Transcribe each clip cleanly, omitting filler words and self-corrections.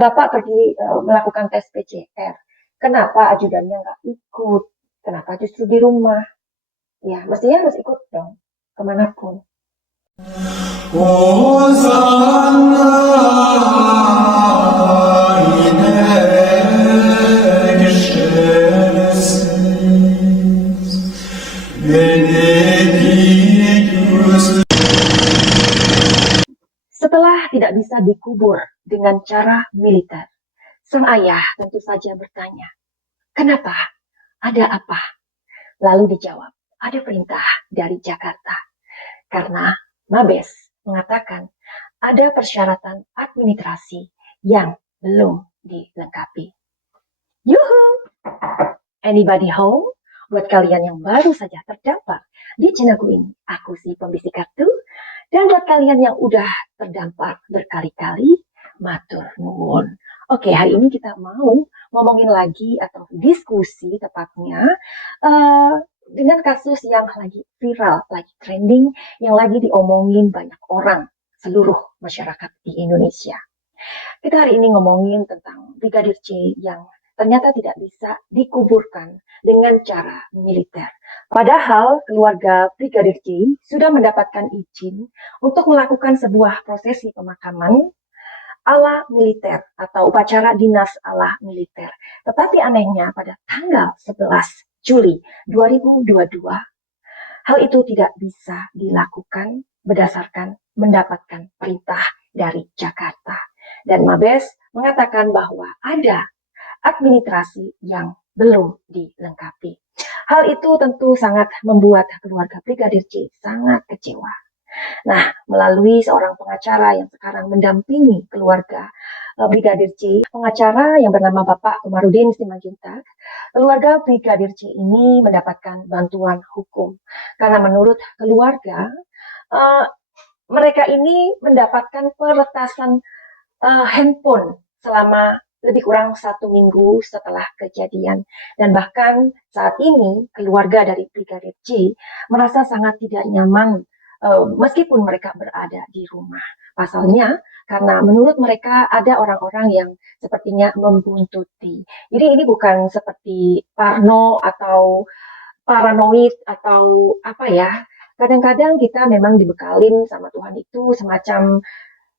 Bapak pergi melakukan tes PCR, kenapa ajudannya nggak ikut? Kenapa justru di rumah? Ya, mestinya harus ikut dong, kemanapun. Setelah tidak bisa dikubur dengan cara militer, sang ayah tentu saja bertanya, kenapa? Ada apa? Lalu dijawab, ada perintah dari Jakarta. Karena Mabes mengatakan ada persyaratan administrasi yang belum dilengkapi. Yuhu! Anybody home? Buat kalian yang baru saja terdampak di channelku ini, aku si pembisik kartu. Dan buat kalian yang udah terdampak berkali-kali, matur nuwun. Oke, hari ini kita mau ngomongin lagi atau diskusi tepatnya dengan kasus yang lagi viral, lagi trending, yang lagi diomongin banyak orang, seluruh masyarakat di Indonesia. Kita hari ini ngomongin tentang Brigadir C yang ternyata tidak bisa dikuburkan dengan cara militer. Padahal keluarga Brigadir J sudah mendapatkan izin untuk melakukan sebuah prosesi pemakaman ala militer atau upacara dinas ala militer. Tetapi anehnya pada tanggal 11 Juli 2022, hal itu tidak bisa dilakukan berdasarkan mendapatkan perintah dari Jakarta. Dan Mabes mengatakan bahwa ada administrasi yang belum dilengkapi. Hal itu tentu sangat membuat keluarga Brigadir J sangat kecewa. Nah, melalui seorang pengacara yang sekarang mendampingi keluarga Brigadir J, pengacara yang bernama Bapak Komarudin Simanjuntak, keluarga Brigadir J ini mendapatkan bantuan hukum. Karena menurut keluarga, mereka ini mendapatkan peretasan handphone selama lebih kurang 1 minggu setelah kejadian. Dan bahkan saat ini keluarga dari Brigadir J merasa sangat tidak nyaman meskipun mereka berada di rumah. Pasalnya karena menurut mereka ada orang-orang yang sepertinya membuntuti. Jadi ini bukan seperti parno atau paranoid atau apa ya. Kadang-kadang kita memang dibekalin sama Tuhan itu semacam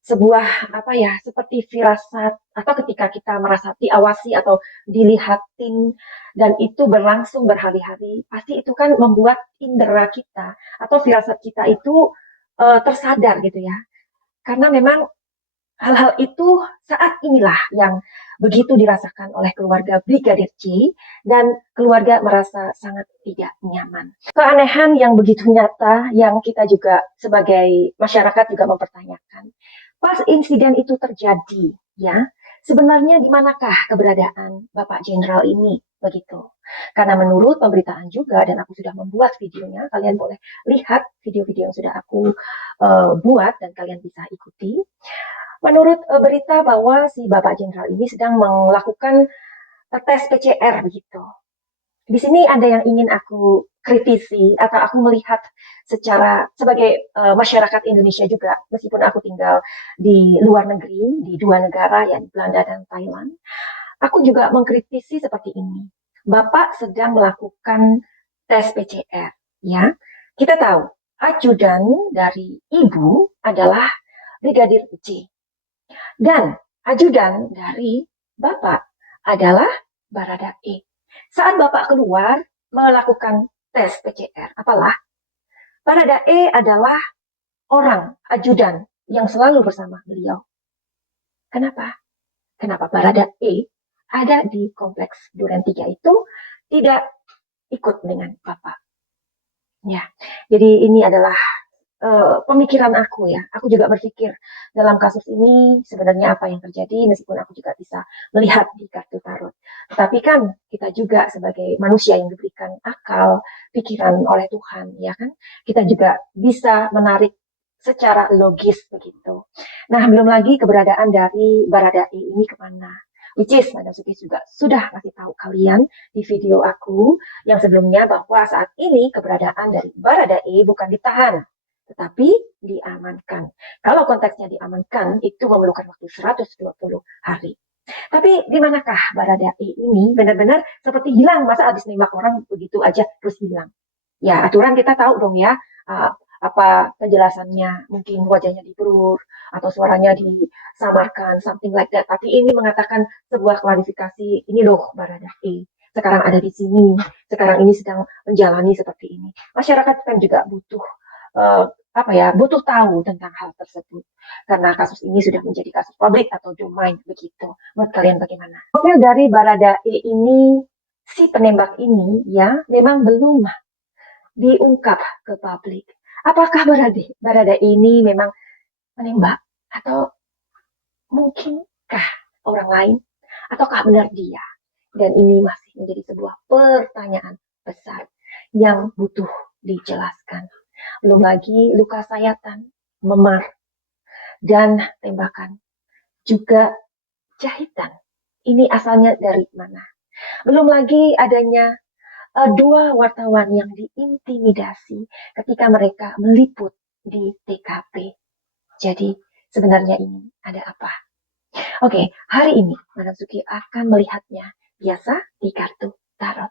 sebuah apa ya, seperti firasat, atau ketika kita merasa diawasi atau dilihatin dan itu berlangsung berhari-hari, pasti itu kan membuat indera kita atau firasat kita itu tersadar gitu ya. Karena memang hal-hal itu saat inilah yang begitu dirasakan oleh keluarga Brigadir J dan keluarga merasa sangat tidak nyaman. Keanehan yang begitu nyata yang kita juga sebagai masyarakat juga mempertanyakan. Pas insiden itu terjadi, ya, sebenarnya di manakah keberadaan Bapak Jenderal ini begitu? Karena menurut pemberitaan juga dan aku sudah membuat videonya, kalian boleh lihat video-video yang sudah aku buat dan kalian bisa ikuti. Menurut berita bahwa si Bapak Jenderal ini sedang melakukan tes PCR begitu. Di sini ada yang ingin aku kritisi atau aku melihat secara sebagai masyarakat Indonesia juga, meskipun aku tinggal di luar negeri, di 2 negara, ya Belanda dan Thailand, aku juga mengkritisi seperti ini. Bapak sedang melakukan tes PCR, ya. Kita tahu ajudan dari ibu adalah Brigadir J. Dan ajudan dari Bapak adalah Baradae. Saat Bapak keluar melakukan tes PCR, apalah, Baradae adalah orang ajudan yang selalu bersama beliau. Kenapa? Kenapa Baradae ada di kompleks Duren 3 itu tidak ikut dengan Bapak? Ya, jadi ini adalah pemikiran aku ya. Aku juga berpikir dalam kasus ini sebenarnya apa yang terjadi meskipun aku juga bisa melihat di kartu tarot. Tetapi kan kita juga sebagai manusia yang diberikan akal, pikiran oleh Tuhan, ya kan? Kita juga bisa menarik secara logis begitu. Nah, belum lagi keberadaan dari Baradae ini kemana. Which is, Madam Suki juga sudah kasih tahu kalian di video aku yang sebelumnya bahwa saat ini keberadaan dari Baradae bukan ditahan, tetapi diamankan. Kalau konteksnya diamankan, itu memerlukan waktu 120 hari. Tapi di manakah Baradae ini benar-benar seperti hilang, masa habis nembak orang begitu aja terus hilang. Ya, aturan kita tahu dong ya, apa penjelasannya, mungkin wajahnya diblur atau suaranya disamarkan, something like that. Tapi ini mengatakan sebuah klarifikasi, ini loh Baradae, sekarang ada di sini, sekarang ini sedang menjalani seperti ini. Masyarakat kan juga butuh eh, apa ya, butuh tahu tentang hal tersebut karena kasus ini sudah menjadi kasus publik atau domain begitu. Menurut kalian bagaimana? Profil dari Baradae ini, si penembak ini ya memang belum diungkap ke publik. Apakah Baradae ini memang menembak atau mungkinkah orang lain ataukah benar dia? Dan ini masih menjadi sebuah pertanyaan besar yang butuh dijelaskan. Belum lagi luka sayatan, memar, dan tembakan. Juga jahitan. Ini asalnya dari mana? Belum lagi adanya dua wartawan yang diintimidasi ketika mereka meliput di TKP. Jadi sebenarnya ini ada apa? Oke, hari ini Madam Suki akan melihatnya biasa di kartu tarot.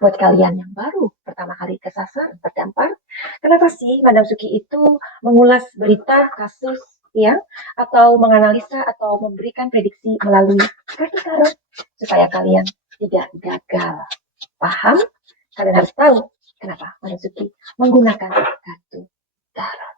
Buat kalian yang baru pertama kali kesasar, terdampar, kenapa sih Madam Suki itu mengulas berita, kasus, ya, atau menganalisa atau memberikan prediksi melalui kartu tarot supaya kalian tidak gagal. Paham? Kalian harus tahu kenapa Madam Suki menggunakan kartu tarot.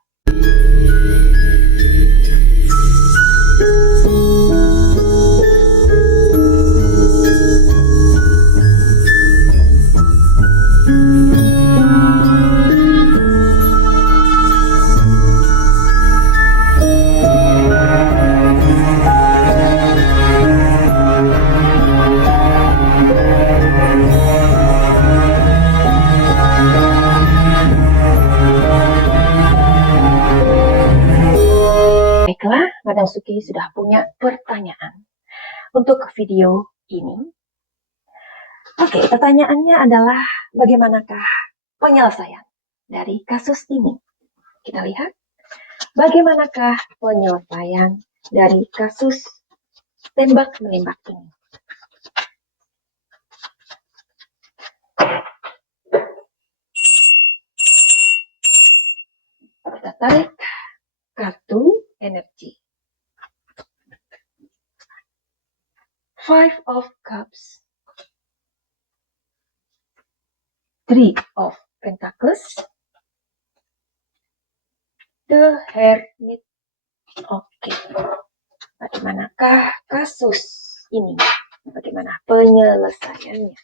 Baiklah, Madam Suki sudah punya pertanyaan untuk video ini. Oke, pertanyaannya adalah bagaimanakah penyelesaian dari kasus ini? Kita lihat, bagaimanakah penyelesaian dari kasus tembak-menembak ini? Kita tarik kartu energi. Five of Cups, Three of Pentacles, The Hermit. Oke, bagaimanakah kasus ini? Bagaimana penyelesaiannya?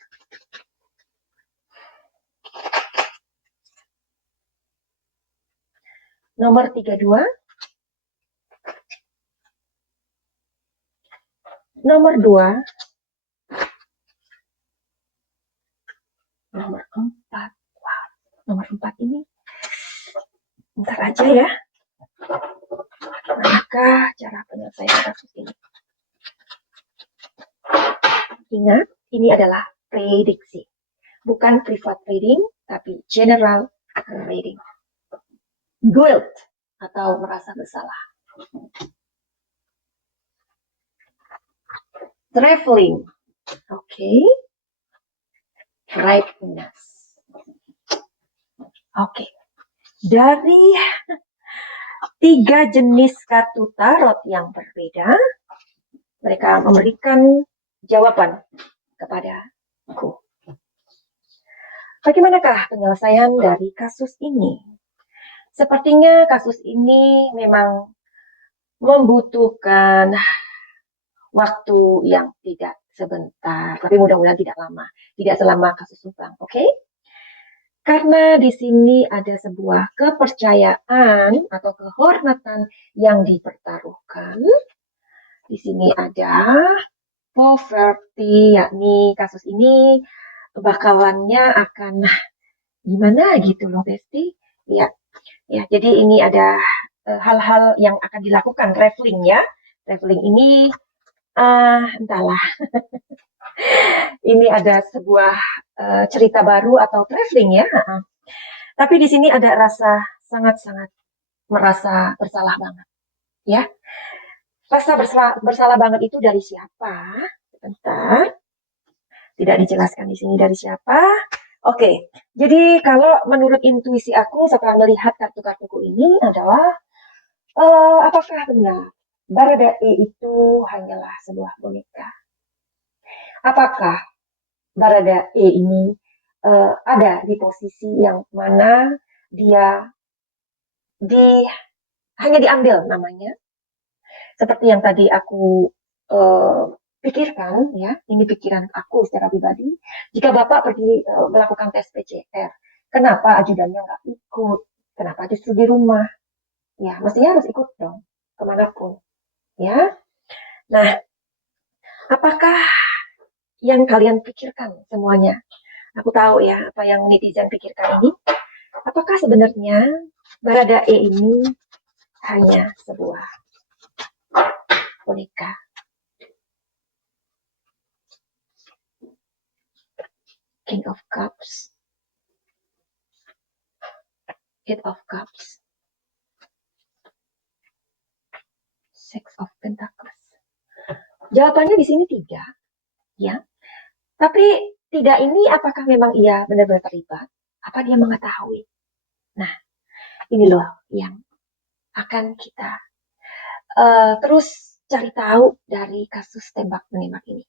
Nomor 32, nomor 2, nomor 4. Wow, nomor 4 ini bentar aja ya. Bagaimanakah cara penyelesaian kasus ini? Ingat, ini adalah prediksi. Bukan private reading, tapi general reading. Guilt atau merasa bersalah. Traveling. Oke. Ripeness. Oke. Dari 3 jenis kartu tarot yang berbeda, mereka memberikan jawaban kepadaku. Bagaimanakah penyelesaian dari kasus ini? Sepertinya kasus ini memang membutuhkan waktu yang tidak sebentar, tapi mudah-mudahan tidak lama, tidak selama kasus Subang, oke? Karena di sini ada sebuah kepercayaan atau kehormatan yang dipertaruhkan. Di sini ada poverty, yakni kasus ini bakalannya akan gimana gitu loh, Besti. Ya, ya. Jadi ini ada hal-hal yang akan dilakukan, traveling ya. Traveling ini entahlah. Ini ada sebuah cerita baru atau traveling ya. Tapi di sini ada rasa sangat-sangat merasa bersalah banget, ya. Rasa bersalah banget itu dari siapa? Sebentar, tidak dijelaskan di sini dari siapa. Oke, jadi kalau menurut intuisi aku setelah melihat kartu-kartuku ini adalah apakah benar Baradae itu hanyalah sebuah boneka? Apakah Baradae ini ada di posisi yang mana dia di hanya diambil namanya seperti yang tadi aku uh, pikirkan ya, ini pikiran aku secara pribadi. Jika Bapak pergi melakukan tes PCR, kenapa ajudannya nggak ikut? Kenapa justru di rumah? Ya, mestinya harus ikut dong, kemanapun. Ya, nah, apakah yang kalian pikirkan semuanya? Aku tahu ya apa yang netizen pikirkan ini. Apakah sebenarnya Baradae ini hanya sebuah boneka? King of Cups, Eight of Cups, Six of Pentacles. Jawabannya di sini tiga, ya. Tapi tiga ini apakah memang ia benar-benar terlibat? Apa dia mengetahui? Nah, ini loh yang akan kita terus cari tahu dari kasus tembak menembak ini.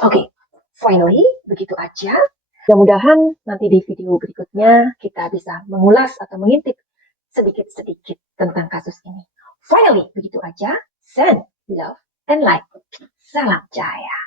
Oke, finally begitu aja. Mudah-mudahan nanti di video berikutnya kita bisa mengulas atau mengintip sedikit-sedikit tentang kasus ini. Finally begitu aja. Send love and light. Salam Jaya.